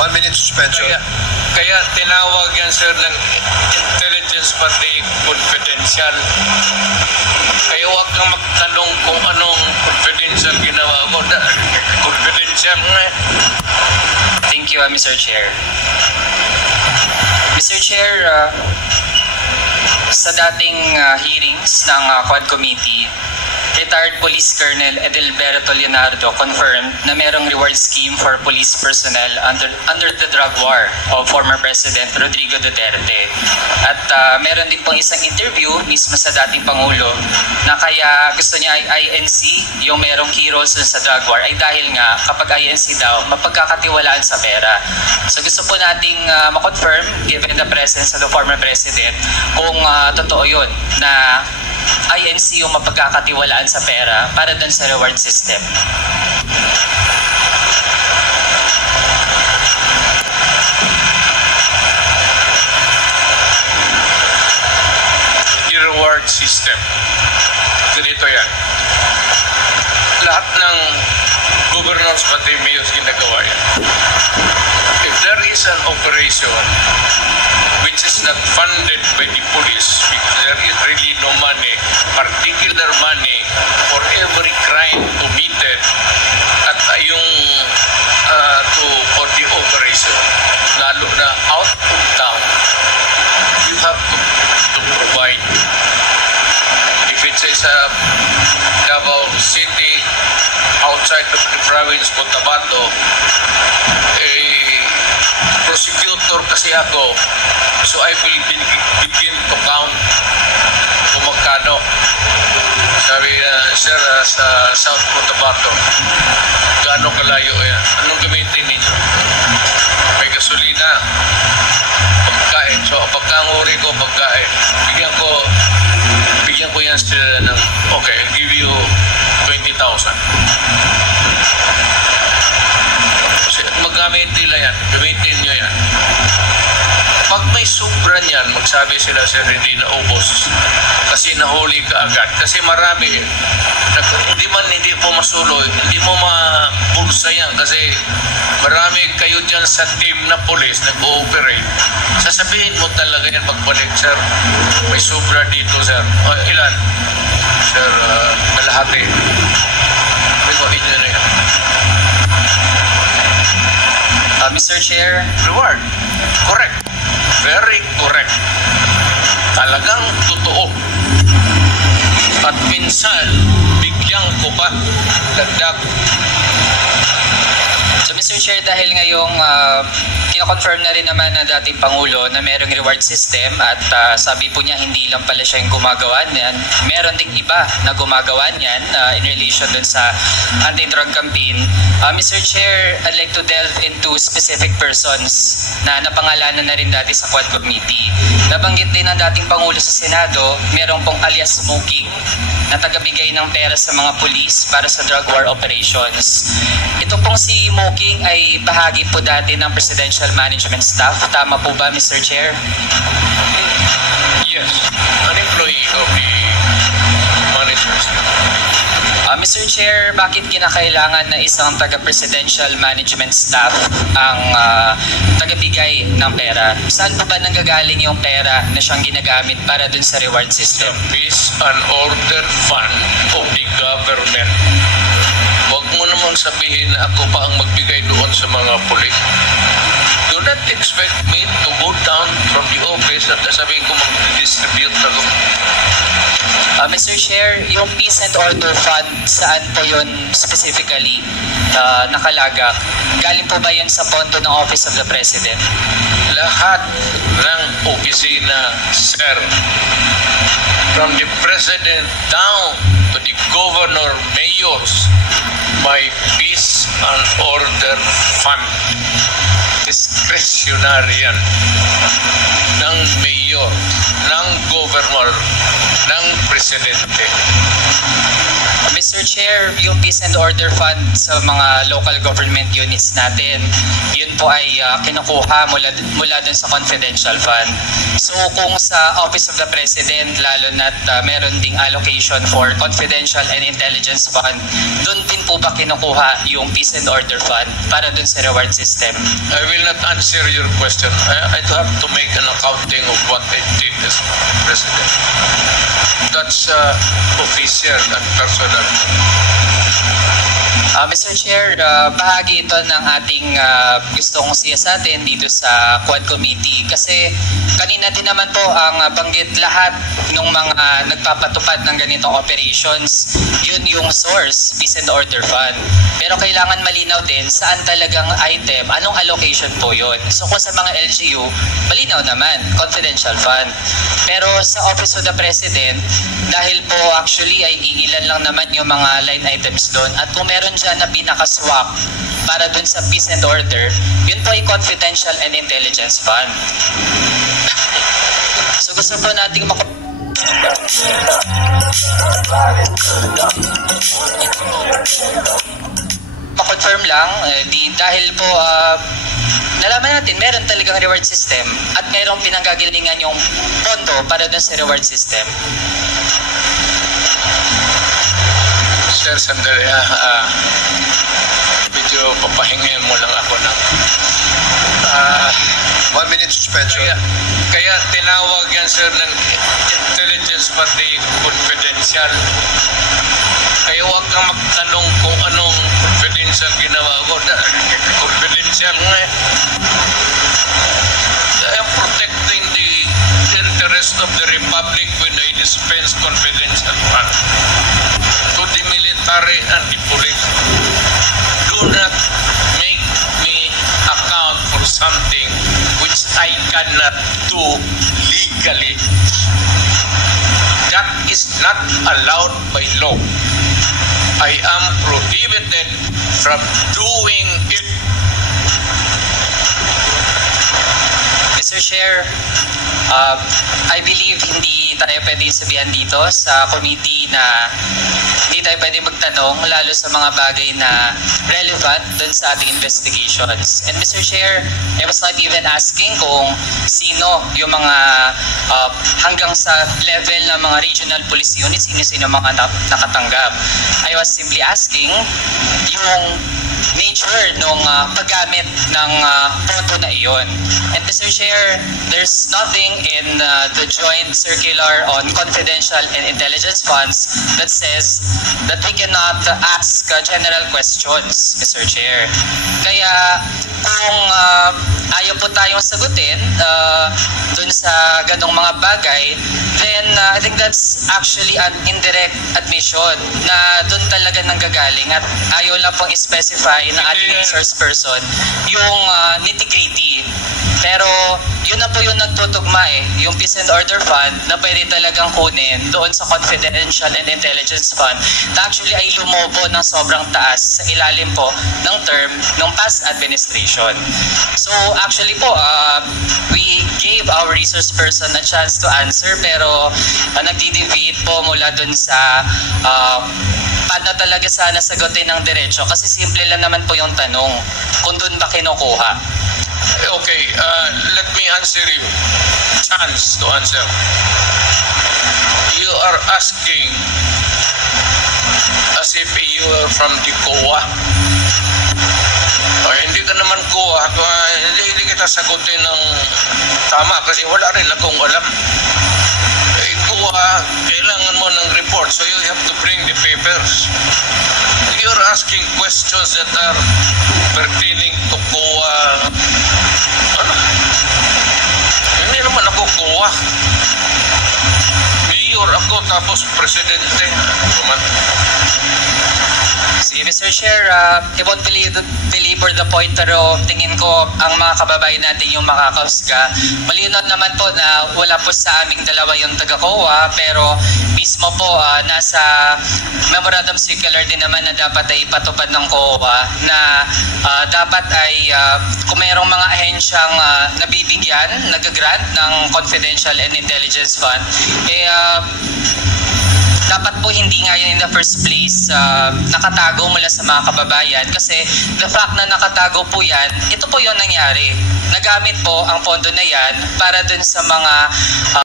1 minute suspension. Kaya tinawag yan, sir, ng intelligence pati confidential. Kaya huwag kang magtanong kung anong confidential ginawa mo. Confidential nga. Thank you, Mr. Chair. Mr. Chair, sa dating hearings ng Quad Committee, retired Police Colonel Edelberto Leonardo confirmed na merong reward scheme for police personnel under the drug war of former President Rodrigo Duterte. At meron din pong isang interview mismo sa dating Pangulo na kaya gusto niya ay INC, yung merong key roles sa drug war, ay dahil nga kapag INC daw, mapagkakatiwalaan sa pera. So gusto po nating makonfirm, given the presence of the former President, kung totoo yun na INC yung mapagkakatiwalaan sa pera para dun sa reward system. Reward system. Ganito yan. Lahat ng governors pati mayors ginagawa yan. If there is an operation which is not funded by the police because there is really no money, particular money for every crime committed at yung for the operation, lalo na out of town, you have to provide. If it is a Davao City, outside of the province of Cotabato, prosecutor kasi ako, so I will begin to count kung magkano. Sabi, sir, sa South Cotabato, gaano kalayo yan? Anong gamitin ninyo? May gasolina, pagkain. So, pagkanguri ko, pagkain. Bigyan ko yan sila ng, okay, I'll give you 20,000. Magamit nila yan, gamitin nyo yan. Pag may sobra niyan, magsabi sila, sir, hindi na ubos kasi nahuli ka agad. Kasi marami, hindi mo masuloy, hindi mo mabulsa yan kasi marami kayo dyan sa team na police nag-ooperate. Sasabihin mo talaga yan pagbalik, sir, may sobra dito, sir. O, ilan? Sir, malahati. Bigoin nyo na yan. Mr. Chair. Reward. Correct. Very correct. Talagang totoo. At minsan, bigyan ko pa dagdag. So Mr. Chair, dahil ngayong kino-confirm na rin naman ng dating Pangulo na merong reward system at sabi po niya hindi lang pala siya yung gumagawa niyan. Meron ding iba na gumagawa niyan in relation dun sa anti-drug campaign. Mr. Chair, I'd like to delve into specific persons na napangalanan na rin dati sa Quad Committee. Nabanggit din ng dating Pangulo sa Senado, merong pong alias Smoking na tagabigay ng pera sa mga pulis para sa drug war operations. Ito pong si Smoking ay bahagi po dati ng Presidential Management Staff. Tama po ba, Mr. Chair? Yes, an employee of the management staff. Mr. Chair, bakit kinakailangan na isang taga-presidential management staff ang tagabigay ng pera? Saan po ba nanggagaling yung pera na siyang ginagamit para dun sa reward system? Peace and Order Fund of the government. Huwag mo naman sabihin na ako pa ang magbigay doon sa mga pulis. Do not expect me to go down from the office at sabihin ko mag-distribute ako. Mr. Chair, yung Peace and Order Fund, saan po yun specifically nakalagak? Galing po ba yun sa pondo ng Office of the President? Lahat ng opisina, sir, from the President down to the Governor, Mayors, may Peace and Order Fund. discretionary yan ng mayor, ng governor, ng presidente. Mr. Chair, yung Peace and Order Fund sa mga local government units natin, yun po ay kinukuha mula dun sa confidential fund. So kung sa Office of the President, lalo na't meron ding allocation for confidential and intelligence fund, dun din po ba kinukuha yung Peace and Order Fund para dun sa reward system? I will not answer your question. I have to make an accounting of what I did as president. That's official and personal. Mr. Chair, bahagi ito ng ating gustong siyasatin dito sa Quad Committee kasi kanina din naman po ang banggit lahat ng mga nagpapatupad ng ganitong operations, yun yung source, Peace and Order Fund. Pero kailangan malinaw din saan talagang item, anong allocation po yun. So kung sa mga LGU, malinaw naman, confidential fund. Pero sa Office of the President, dahil po actually ay iilan lang naman yung mga line items doon at kung meron dyan na pinaka-swak para dun sa Peace and Order, yun po ay confidential and intelligence fund. So gusto po nating pa-confirm lang, dahil po nalaman natin meron talagang reward system at merong pinanggagalingan yung pondo para dun sa reward system. Sir, sandali medyo papahingin mo lang ako ng 1 minute suspension. Kaya tinawag yan, sir, ng intelligence pati confidential. Kaya huwag kang magtanong kung anong confidential ginawa ko. Confidential nga eh. I am protecting the interest of the Republic when I dispense confidential fund to the military and the police. Do not make me account for something which I cannot do legally. That is not allowed by law. I am prohibited from doing it. Mr. Chair, I believe hindi tayo pwede sabihan dito sa committee na hindi tayo pwede magtanong lalo sa mga bagay na relevant dun sa ating investigations. And Mr. Chair, I was not even asking kung sino yung mga hanggang sa level ng mga regional police units, sino mga nakatanggap. I was simply asking yung nature ng paggamit ng pondo na iyon. And Mr. Chair, there's nothing in the joint circular on confidential and intelligence funds that says that we cannot ask general questions, Mr. Chair. Kaya kung ayaw po tayong sagutin dun sa ganong mga bagay, then I think that's actually an indirect admission na dun talaga nanggagaling at ayaw lang pong specify na ating resource person yung nitty-gritty. Pero yun na po yung nagtutugma yung Peace and Order Fund na pwede talagang kunin doon sa Confidential and Intelligence Fund na actually ay lumobo ng sobrang taas sa ilalim po ng term ng past administration. So actually po, we gave our resource person a chance to answer pero nagdi-deviate po mula doon sa paano talaga sana sagutin ng diretso kasi simple lang naman po yung tanong kung doon ba kinukuha. Okay, let me answer you. Chance to answer. You are asking as if you are from the COA. Hindi ka naman COA. Hindi kita sagutin ng tama kasi wala rin akong alam. COA, kailangan mo ng report so you have to bring the papers. You're asking questions that are pertaining to COA. Ano? Hindi naman ako COA. Mayor ako tapos presidente. Sige, Mr. Chair, I won't belabor the point pero tingin ko ang mga kababayan natin yung makakahusga. Malinaw naman po na wala po sa aming dalawa yung taga-COA pero mismo po nasa memorandum Memorandum Circular din naman na dapat ay ipatupad ng COA na dapat ay kung mayroong mga ahensyang nabibigyan, nag-grant ng confidential and intelligence fund, dapat po hindi nga yun in the first place nakatago mula sa mga kababayan, kasi the fact na nakatago po yan, ito po yung nangyari. Nagamit po ang pondo na yan para dun sa mga